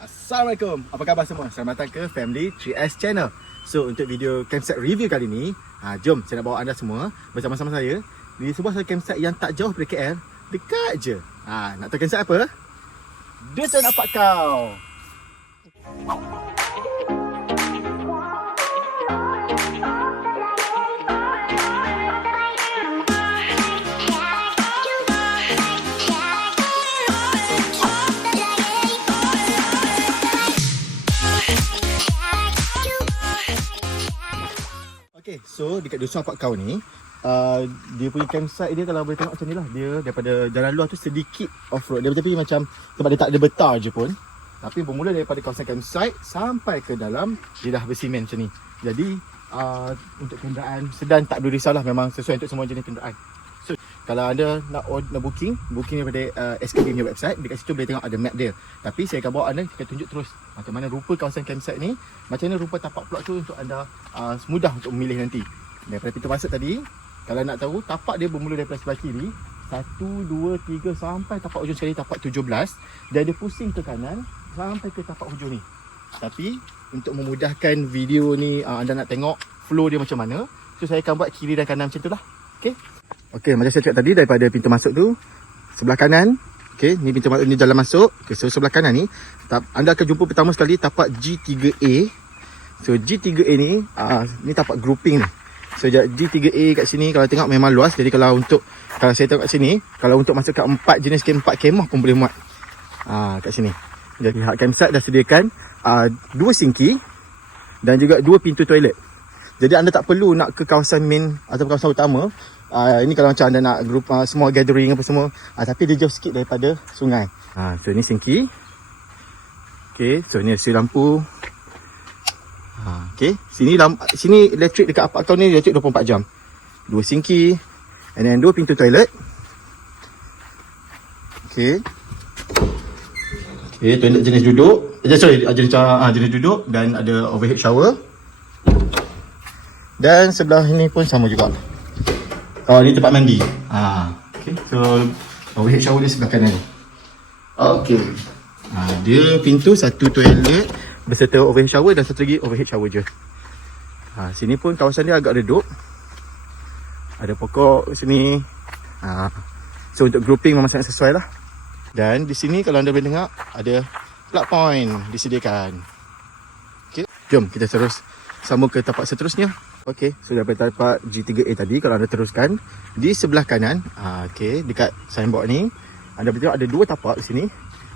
Assalamualaikum, apa khabar semua? Selamat datang ke Family 3S Channel. So untuk video campsite review kali ni, jom saya nak bawa anda semua bersama-sama saya di sebuah campsite yang tak jauh dari KL, dekat je. Nak tahu campsite apa? Dusun Apak Kau. Okay, so dekat Dusun Apak Kau ni, dia punya campsite dia kalau boleh tengok macam ni lah. Dia daripada jalan luar tu sedikit off-road. Dia tapi macam sebab dia tak ada betar je pun. Tapi bermula daripada kawasan campsite sampai ke dalam, dia dah bersimen macam ni. Jadi untuk kenderaan sedan tak perlu risau lah. Memang sesuai untuk semua jenis kenderaan. So kalau anda nak booking daripada SKB punya website. Dekat situ boleh tengok ada map dia. Tapi saya akan bawa anda, saya akan tunjuk terus macam mana rupa kawasan campsite ni, macam mana rupa tapak plot tu untuk anda mudah untuk memilih nanti. Daripada pintu masuk tadi, kalau nak tahu tapak dia bermula daripada sebelah kiri 1, 2, 3 sampai tapak hujung sekali, tapak 17. Dan dia pusing ke kanan sampai ke tapak hujung ni. Tapi untuk memudahkan video ni, anda nak tengok flow dia macam mana, so saya akan buat kiri dan kanan macam tu lah. Okay, macam saya cakap tadi, daripada pintu masuk tu sebelah kanan, okay, ni pintu masuk, ni jalan masuk. Okay, so sebelah kanan ni anda akan jumpa pertama sekali tapak G3A. So G3A ni, ni tapak grouping ni. So G3A kat sini kalau tengok memang luas. Jadi kalau saya tengok kat sini, kalau untuk masuk kat 4 jenis empat kemah pun boleh muat kat sini. Jadi pihak campsite dah sediakan 2 sinki dan juga 2 pintu toilet. Jadi anda tak perlu nak ke kawasan main atau kawasan utama. Ini kalau macam anda nak group semua gathering apa semua, tapi dia jauh sikit daripada sungai. So ni sinki. Okay, so ni sil lampu. Okay, sini elektrik dekat Apak Kau ni elektrik 24 jam. 2 sinki and then 2 pintu toilet. Okay, toilet jenis duduk. Jenis duduk dan ada overhead shower. Dan sebelah ni pun sama juga. Ni tempat mandi. Okay, so overhead shower dia sebelah kanan ni. Okay. Dia pintu, satu toilet beserta overhead shower dan satu lagi overhead shower je. Sini pun kawasan dia agak redup. Ada pokok sini. So untuk grouping memang sangat sesuai lah. Dan di sini kalau anda boleh tengok ada plug point disediakan. Okay, jom kita terus sambung ke tapak seterusnya. Okay, so daripada tapak G3A tadi, kalau anda teruskan di sebelah kanan, okay, dekat signboard ni anda boleh tengok ada 2 tapak di sini.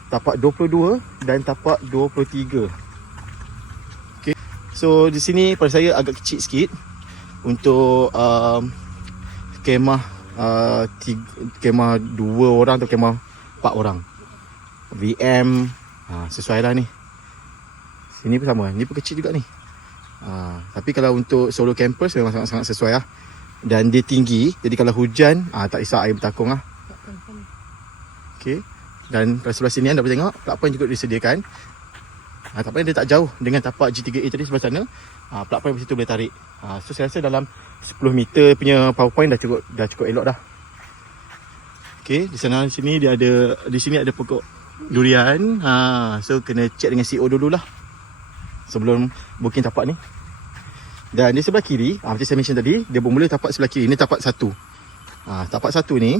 Tapak 22 dan tapak 23. Okay, so di sini pada saya agak kecil sikit untuk kemah 2 orang atau kemah 4 orang. VM sesuai lah ni. Sini pun sama, ni pun kecil juga ni. Tapi kalau untuk solo campers memang sangat-sangat sesuai lah. Dan dia tinggi, jadi kalau hujan tak risau air bertakung lah. Okay, dan pada sebelah sini anda boleh tengok plug point juga disediakan. Plug point dia tak jauh dengan tapak G3A tadi sebelah sana. Plug point situ boleh tarik. So saya rasa dalam 10 meter punya power point dah cukup elok dah. Okay, di sana sini dia ada, di sini ada pokok durian. So kena check dengan CO dululah sebelum booking tapak ni. Dan di sebelah kiri, macam saya mention tadi, dia bermula tapak sebelah kiri. Ini tapak 1. Tapak 1 ni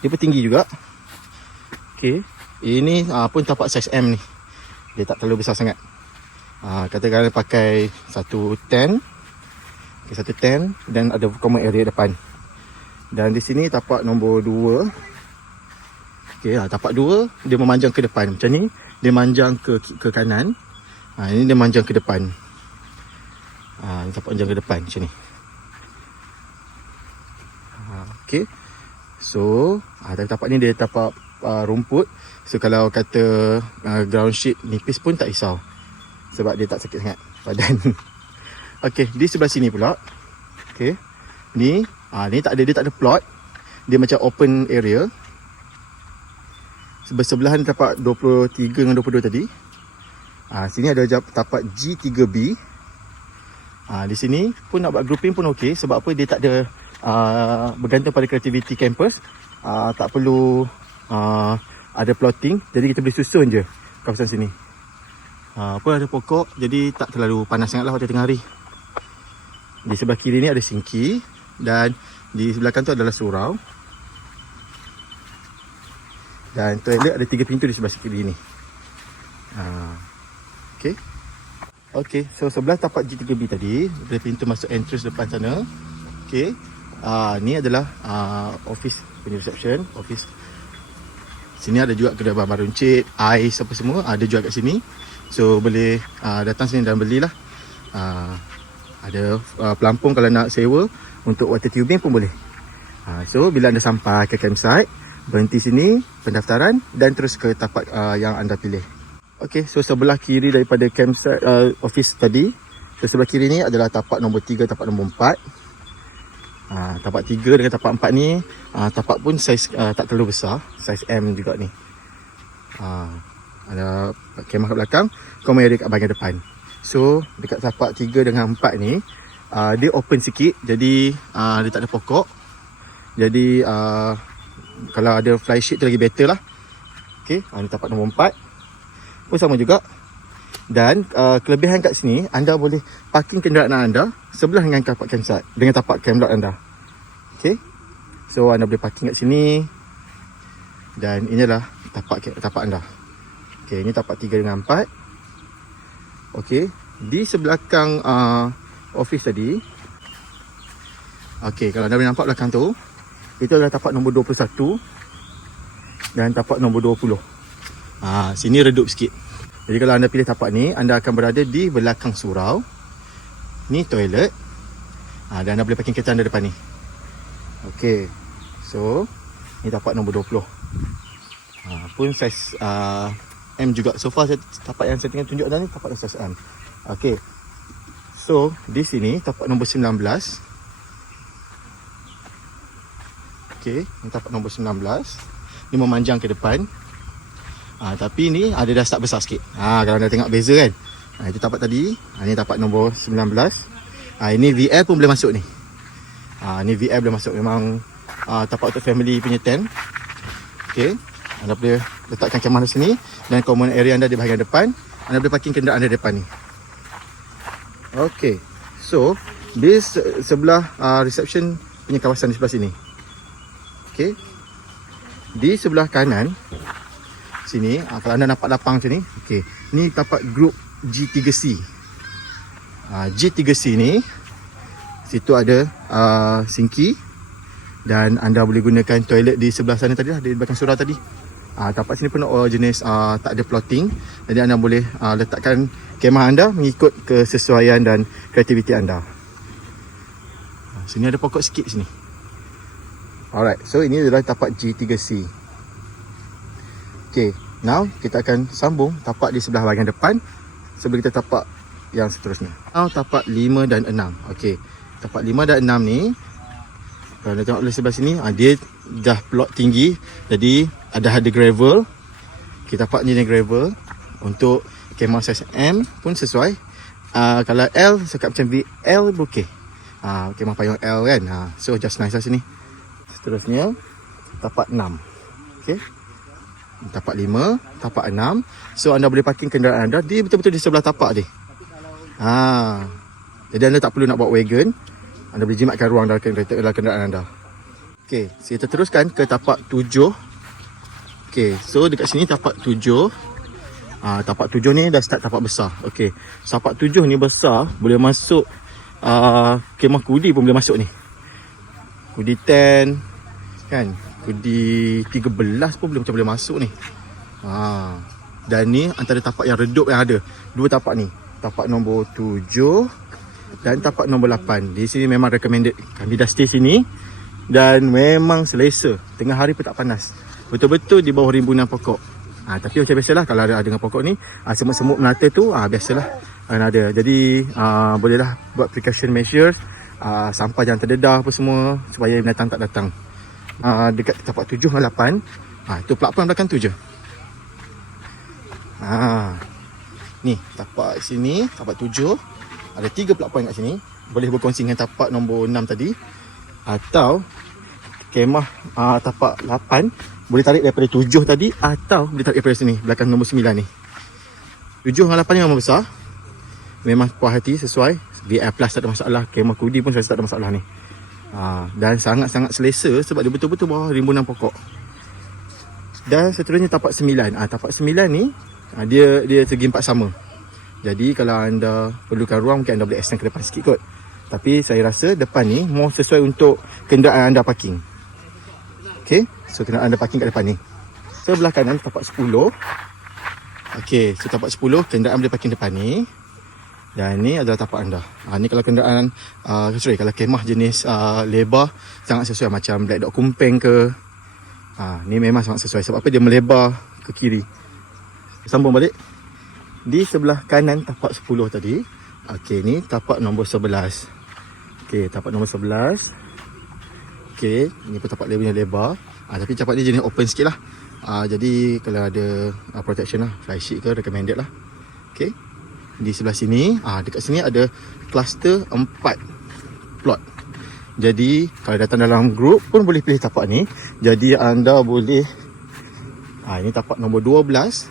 dia pun tinggi juga. Okay, ini pun tapak saiz M ni. Dia tak terlalu besar sangat. Katakan pakai satu tent. Okay, satu tent dan ada common area depan. Dan di sini tapak nombor 2. Okay, tapak 2 dia memanjang ke depan. Macam ni, dia manjang ke kanan. Ini dia manjang ke depan. Ini tapak manjang ke depan macam ni. Okay, so tapak ni dia tapak rumput. So kalau kata ground sheet nipis pun tak risau, sebab dia tak sakit sangat badan. Okay, di sebelah sini pula. Okay, ni dia tak ada plot. Dia macam open area. Sebelahan tapak 23 dengan 22 tadi. Sini ada tapak G3B. Di sini pun nak buat grouping pun okey. Sebab apa, dia tak ada bergantung pada kreativiti campus. Tak perlu ada plotting. Jadi kita boleh susun je kawasan sini. Pun ada pokok, jadi tak terlalu panas sangat lah waktu tengah hari. Di sebelah kiri ni ada sinki, dan di sebelah kanan tu adalah surau. Dan toilet ada 3 pintu di sebelah kiri ni. Okay. Okay, so sebelah tapak G3B tadi, ada pintu masuk entrance depan sana. Okay. Ni adalah office punya reception, office. Sini ada juga kedai barang runcit, ais apa semua ada juga kat sini. So boleh datang sini dan belilah. Ada pelampung kalau nak sewa untuk water tubing pun boleh. So bila anda sampai ke campsite, berhenti sini, pendaftaran dan terus ke tapak yang anda pilih. Okay, so sebelah kiri daripada campsite office tadi, so sebelah kiri ni adalah tapak nombor 3, tapak nombor 4. Tapak 3 dengan tapak 4 ni, tapak pun saiz tak terlalu besar, saiz M juga ni. Ada kemah kat belakang, common area kat bahagian depan. So dekat tapak 3 dengan 4 ni, dia open sikit, jadi dia tak ada pokok. Jadi kalau ada fly sheet tu lagi better lah. Okay, ni tapak nombor 4 pun sama juga. Dan kelebihan kat sini, anda boleh parking kenderaan anda sebelah dengan tapak campsite, dengan tapak camp lot anda. Okay, so anda boleh parking kat sini. Dan inilah tapak anda. Okay, ini tapak 3 dengan 4. Okay, di sebelakang office tadi, okay, kalau anda boleh nampak belakang tu, itu adalah tapak nombor 21 dan tapak nombor 20. Sini redup sikit. Jadi kalau anda pilih tapak ni, anda akan berada di belakang surau. Ni toilet. Dan anda boleh parking kereta anda depan ni. Okay, so ni tapak nombor 20. Pun saiz M juga. So far tapak yang saya tengah tunjuk anda ni tapak saiz M. Okay, so di sini tapak nombor 19. Okay, ni tapak nombor 19. Ni memanjang ke depan. Tapi ni ada dah start besar sikit. Kalau anda tengok beza kan. Itu tapak tadi. Ni tapak nombor 19. Ini VL pun boleh masuk ni. Ni VL boleh masuk. Memang tapak untuk family punya tent. Okay, anda boleh letakkan kemah di sini. Dan common area anda di bahagian depan. Anda boleh parking kenderaan anda di depan ni. Okay, so di sebelah reception punya kawasan di sebelah sini. Okay, di sebelah kanan sini, kalau anda nampak lapang macam ni, okay, ni tapak group G3C. G3C ni, situ ada sinki, dan anda boleh gunakan toilet di sebelah sana tadi lah, di belakang surau tadi. Tapak sini pun jenis tak ada plotting, jadi anda boleh letakkan kemah anda mengikut kesesuaian dan kreativiti anda. Sini ada pokok sikit sini. Alright, so ini adalah tapak G3C. Okay, now kita akan sambung tapak di sebelah bahagian depan sebelum kita tapak yang seterusnya. Now tapak 5 dan 6. Okay, tapak 5 dan 6 ni, kalau anda tengok dari sebelah sini, dia dah plot tinggi, jadi ada gravel. Okay, tapak ni gravel. Untuk kemah saiz M pun sesuai. Kalau L, cakap macam VL pun okay. Kemah payung L kan. So just nice lah sini. Seterusnya tapak 6. Okay, tapak 5, tapak 6. So anda boleh parking kenderaan anda di betul-betul di sebelah tapak ni. Jadi anda tak perlu nak bawa wagon. Anda boleh jimatkan ruang dalam kenderaan anda. Okey, kita teruskan ke tapak 7. Okey, so dekat sini tapak 7. Tapak 7 ni dah start tapak besar. Okey, tapak 7 ni besar, boleh masuk kemah kudi pun boleh masuk ni. Kudi 10 kan. Kudi 13 pun boleh masuk ni. Dan ni antara tapak yang redup yang ada. Dua tapak ni, tapak nombor 7 dan tapak nombor 8. Di sini memang recommended. Kami dah stay sini dan memang selesa. Tengah hari pun tak panas. Betul-betul di bawah rimbunan pokok. Tapi macam biasalah, kalau ada dengan pokok ni, semut-semut melata tu biasalah akan ada. Jadi bolehlah buat precaution measures. Sampah jangan terdedah apa semua, supaya binatang tak datang. Dekat tapak 7 dan 8, itu plug-plug belakang tu je. Ni tapak sini, tapak 7, ada 3 plug-plug kat sini. Boleh berkongsi dengan tapak nombor 6 tadi. Atau kemah tapak 8 boleh tarik daripada 7 tadi, atau boleh tarik daripada sini, belakang nombor 9 ni. 7 dengan 8 ni memang besar. Memang puas hati, sesuai. VL Plus tak ada masalah. Kemah Kudi pun saya tak ada masalah ni. Dan sangat-sangat selesa sebab dia betul-betul bawah rimbunan pokok. Dan seterusnya tapak 9. Tapak 9 ni dia segi 4 sama. Jadi kalau anda perlukan ruang, mungkin anda boleh extend ke depan sikit kot. Tapi saya rasa depan ni more sesuai untuk kenderaan anda parking. Okay, so kenderaan anda parking kat depan ni. Sebelah kanan tapak 10. Okay, so tapak 10 kenderaan boleh parking depan ni. Dan ni adalah tapak anda. Ni kalau kenderaan kalau kemah jenis lebar, sangat sesuai macam Black Dog Kumpeng ke. Ni memang sangat sesuai. Sebab apa? Dia melebar ke kiri. Sambung balik. Di sebelah kanan tapak 10 tadi. Okey, ni tapak nombor 11. Okey, tapak nombor 11. Okey, ni pun tapak dia punya lebar. Tapi tapak dia jenis open sikit lah. Jadi kalau ada protection lah, fly sheet ke, recommended lah. Okey. Di sebelah sini, dekat sini ada kluster 4 plot. Jadi kalau datang dalam grup pun boleh pilih tapak ni. Jadi anda boleh ini tapak nombor 12,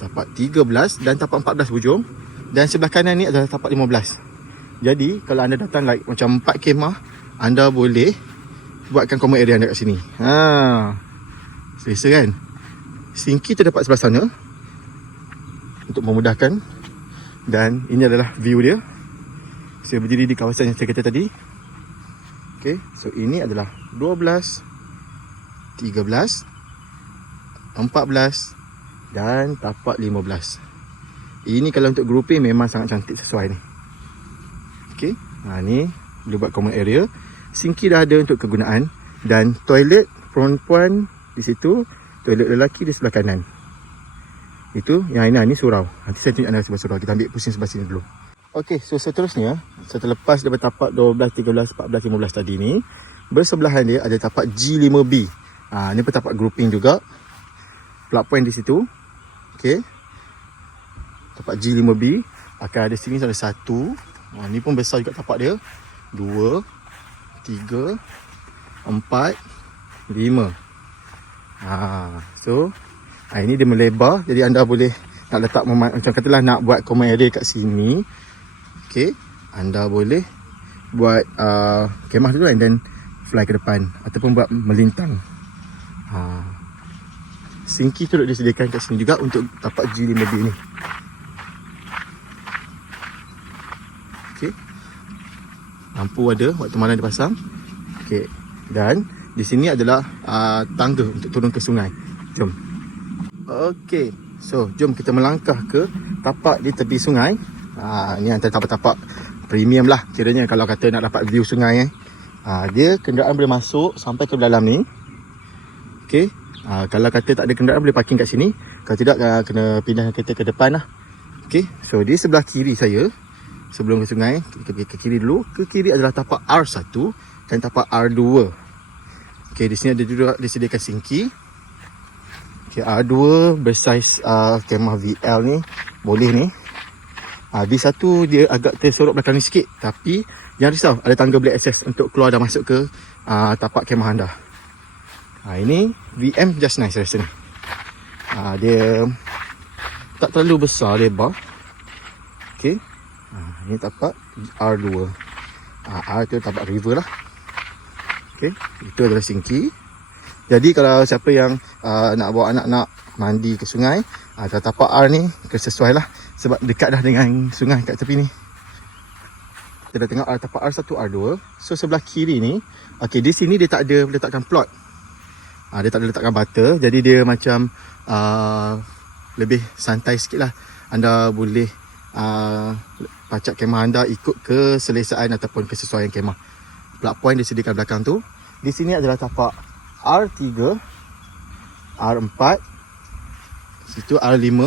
tapak 13 dan tapak 14 hujung. Dan sebelah kanan ni adalah tapak 15. Jadi kalau anda datang macam 4 kemah, anda boleh buatkan common area anda kat sini. Selesa kan? Sinki terdapat sebelah sana untuk memudahkan. Dan ini adalah view dia. Saya berdiri di kawasan yang saya kata tadi. Okay, so ini adalah 12, 13, 14 dan tapak 15. Ini kalau untuk grouping memang sangat cantik, sesuai ni. Okay, ni boleh buat common area. Sinki dah ada untuk kegunaan. Dan toilet perempuan di situ, toilet lelaki di sebelah kanan. Itu yang ini surau. Nanti saya tunjuk anda sebelah surau. Kita ambil pusing sebelah sini dulu. Okey, so seterusnya, setelah lepas daripada tapak 12, 13, 14, 15 tadi ni, bersebelahan dia ada tapak G5B. Ni pun tapak grouping juga. Plug point di situ. Okey. Tapak G5B akan ada sini ada 1. Ni pun besar juga tapak dia. 2, 3, 4, 5. So ini dia melebar. Jadi anda boleh nak letak macam katalah nak buat common area kat sini. Okey, anda boleh buat kemah dulu and then fly ke depan ataupun buat melintang. Sinki tu disediakan kat sini juga untuk tapak G5B ni. Okey. Lampu ada, waktu malam dipasang. Okey. Dan di sini adalah tangga untuk turun ke sungai. Jom. Okey, so jom kita melangkah ke tapak di tepi sungai. Ni antara tapak-tapak premium lah kiranya kalau kata nak dapat view sungai. Dia kenderaan boleh masuk sampai ke dalam ni. Okey, kalau kata tak ada kenderaan boleh parking kat sini. Kalau tidak kena pindah kereta ke depan lah. Okey, so di sebelah kiri saya, sebelum ke sungai, kita pergi ke kiri dulu. Ke kiri adalah tapak R1 dan tapak R2. Okey, di sini ada juga disediakan sinki. Okay, R2 bersaiz kemah VL ni boleh ni. V1 dia agak tersorok belakang ni sikit, tapi jangan risau, ada tangga boleh akses untuk keluar dan masuk ke tapak kemah anda. Ini VM just nice rasa ni. Dia tak terlalu besar lebar. Okey. Ini tapak R2. R tu tapak river lah. Okey, itu adalah sinki. Jadi kalau siapa yang nak bawa anak nak mandi ke sungai, tapak R ni sesuai lah. Sebab dekat dah dengan sungai kat tepi ni. Kita dah tengok tapak R1, R2. So sebelah kiri ni, okey, di sini dia tak ada letakkan plot. Dia tak ada letakkan butter. Jadi dia macam lebih santai sikit lah. Anda boleh pacak kemah anda ikut keselesaan ataupun kesesuaian kemah. Plug point disediakan belakang tu. Di sini adalah tapak R3, R4, situ R5.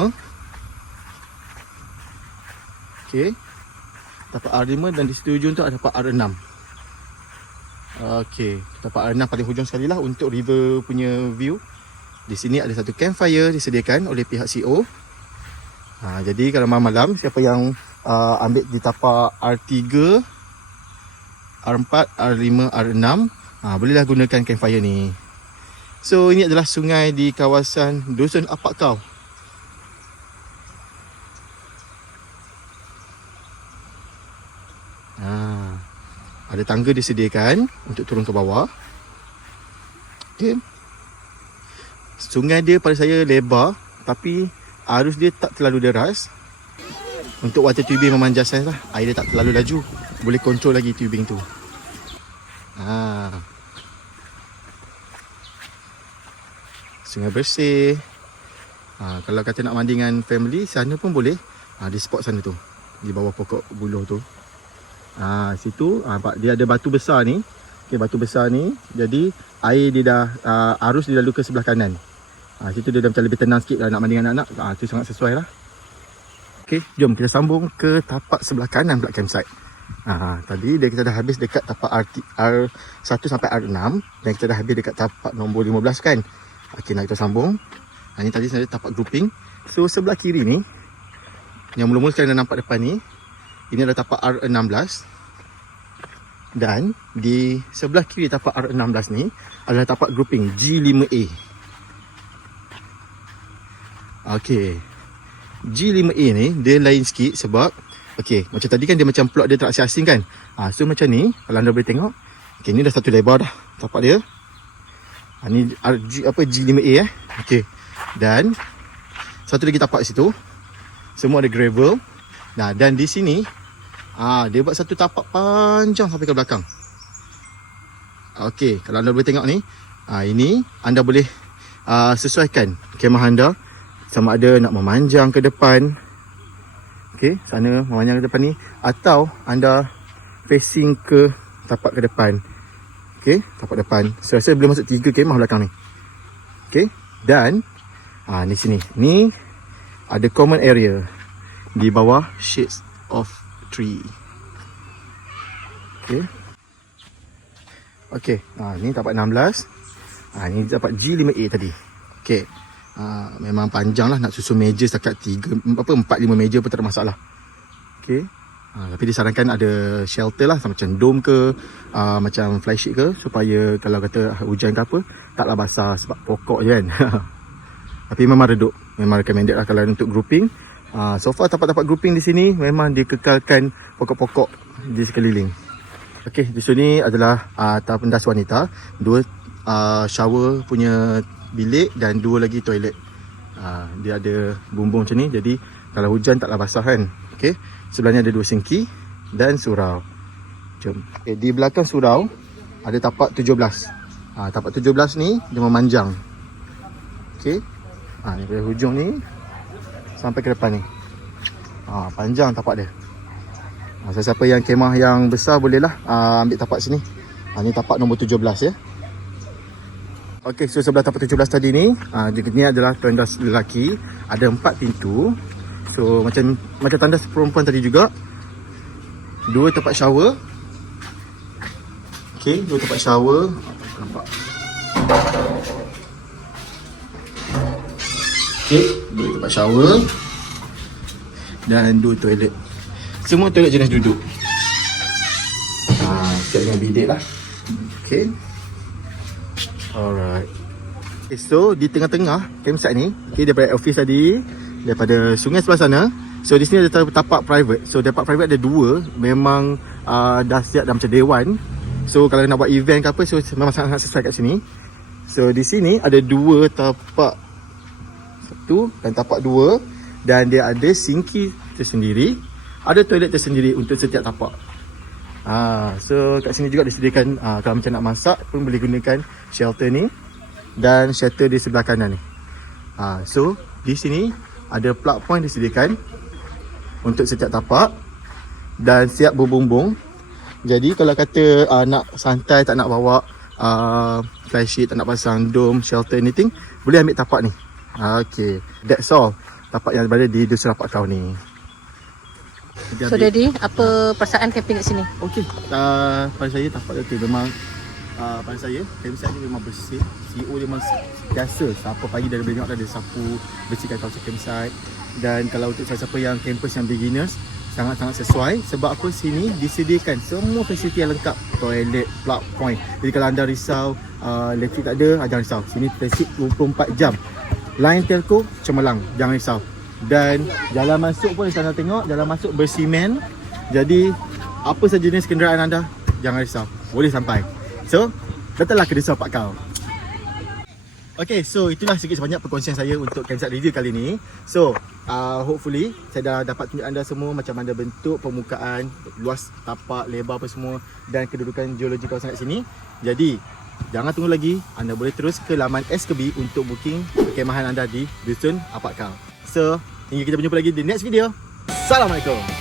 Okey. Tapak R5 dan di situ hujung tu ada tapak R6. Okey, tapak R6 paling hujung sekali lah untuk river punya view. Di sini ada satu campfire disediakan oleh pihak CO. Jadi kalau malam-malam siapa yang ambil di tapak R3, R4, R5, R6, bolehlah gunakan campfire ni. So ini adalah sungai di kawasan Dusun Apak Kau. Ada tangga disediakan untuk turun ke bawah. Okay. Sungai dia pada saya lebar, tapi arus dia tak terlalu deras. Untuk water tubing memang just nice lah. Air dia tak terlalu laju. Boleh kontrol lagi tubing tu. Sungai bersih. Kalau kata nak mandi dengan family, sana pun boleh. Di spot sana tu, di bawah pokok buluh tu. Situ dia ada batu besar ni. Okay, batu besar ni, jadi air dia dah arus dia lalu ke sebelah kanan. Situ dia dah macam lebih tenang sikit lah nak mandi dengan anak-anak. Tu sangat sesuai lah. Okay, jom kita sambung ke tapak sebelah kanan pula campsite. Tadi kita dah habis dekat tapak R1 sampai R6, dan kita dah habis dekat tapak nombor 15 kan. Okay, nak kita sambung. Ini tadi saya tapak grouping. So sebelah kiri ni, yang mula-mula sekali dah nampak depan ni, ini adalah tapak R16. Dan di sebelah kiri tapak R16 ni adalah tapak grouping G5A. Okay, G5A ni dia lain sikit sebab macam tadi kan dia macam plot dia tak asing kan. So macam ni, kalau anda boleh tengok, ni dah satu lebar dah tapak dia. Ni G5A Dan satu lagi tapak situ, semua ada gravel. Dan di sini dia buat satu tapak panjang sampai ke belakang. Kalau anda boleh tengok ni, ini anda boleh sesuaikan kemah anda, sama ada nak memanjang ke depan, sana memanjang ke depan ni, atau anda facing ke tapak ke depan. Tapak depan. Saya rasa boleh masuk 3 kemah belakang ni. Dan ni sini. Ni ada common area di bawah shades of tree. Ni tapak 16. Ni dapat G5A tadi. Memang panjang lah, nak susun meja setakat 4-5 meja pun tak ada masalah. Tapi disarankan ada shelter lah, macam dome ke, macam fly sheet ke, supaya kalau kata hujan ke apa, taklah basah sebab pokok je kan. Tapi memang redup, memang recommended lah kalau untuk grouping. So far tapak-tapak grouping di sini memang dikekalkan pokok-pokok di sekeliling. Di sini adalah pendas wanita, 2 shower punya bilik dan 2 lagi toilet. Dia ada bumbung macam ni, jadi kalau hujan taklah basah kan. Sebelahnya ada 2 sinki dan surau. Jom. Di belakang surau ada tapak 17. Tapak 17 ni dia memanjang. Ni dari hujung ni sampai ke depan ni. Panjang tapak dia. Siapa yang kemah yang besar bolehlah ambil tapak sini. Ni tapak nombor 17 ya. So sebelah tapak 17 tadi ni, ni adalah tandas lelaki, ada 4 pintu. So macam tandas perempuan tadi juga. 2 tempat shower. 2 tempat shower. Nampak. 2 tempat shower dan 2 toilet. Semua toilet jenis duduk. Siap dengan bidet lah. Alright. So di tengah-tengah campsite ni, daripada office tadi, daripada sungai sebelah sana. So di sini ada tapak private. So tapak private ada 2, memang dah siap dah macam day one. So kalau nak buat event ke apa, so memang sangat sesuai kat sini. So di sini ada 2 tapak, 1 dan tapak 2, dan dia ada sinki tersendiri, ada toilet tersendiri untuk setiap tapak. So kat sini juga disediakan, kalau macam nak masak pun boleh gunakan shelter ni, dan shelter di sebelah kanan ni. So di sini ada plug point disediakan untuk setiap tapak dan siap berbumbung. Jadi kalau kata nak santai, tak nak bawa fly sheet, tak nak pasang dome, shelter, anything, boleh ambil tapak ni. That's all tapak yang berada di Dusun Rapat Kau ni. So Daddy, apa perasaan camping kat sini? Pada saya tapak dia memang, pada saya campsite ni memang bersih. CEO dia memang biasa siapa pagi dah boleh tengok dah dia sapu, bersihkan kawasan campsite. Dan kalau untuk siapa yang campers yang beginners, sangat-sangat sesuai. Sebab apa, sini disediakan semua fasiliti yang lengkap, toilet, plug point. Jadi kalau anda risau elektrik tak ada, jangan risau, sini basic 24 jam. Line telco cemerlang, jangan risau. Dan jalan masuk pun anda tengok, jalan masuk bersimen. Jadi apa saja jenis kenderaan anda, jangan risau. Boleh sampai. So, datanglah ke desa Pak Kau. Okay, so itulah sikit sebanyak perkongsian saya untuk campsite review kali ni. So, hopefully saya dah dapat tunjuk anda semua macam mana bentuk permukaan, luas tapak, lebar apa semua dan kedudukan geologi kawasan kat sini. Jadi, jangan tunggu lagi, anda boleh terus ke laman SKB untuk booking perkhemahan anda di Dusun Pak Kau. So, hingga kita berjumpa lagi di next video. Assalamualaikum.